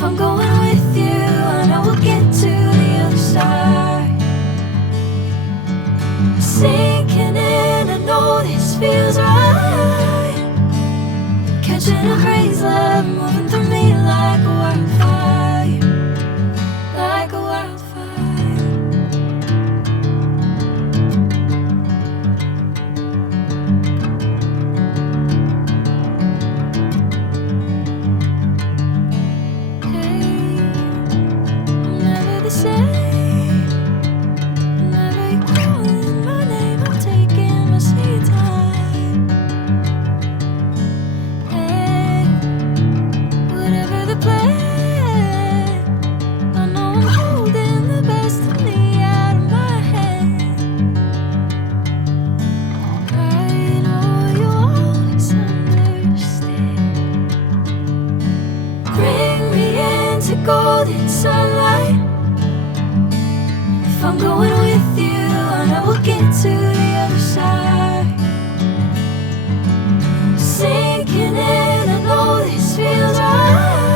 If I'm going with you, I know we'll get to the other side. Sinking in, I know this feels right. Catching a crazy love, moving through me like a wildfire, like a wildfire. Hey, I'm never the same. Whenever you're calling my name, I'm taking my sweet time. Hey, whatever the plan, I know I'm holding the best of me out of my hand. I know you'll always understand. Bring me into golden sunlight. If I'm going with you, I know we'll get to the other side. Sinking in, I know this feels right.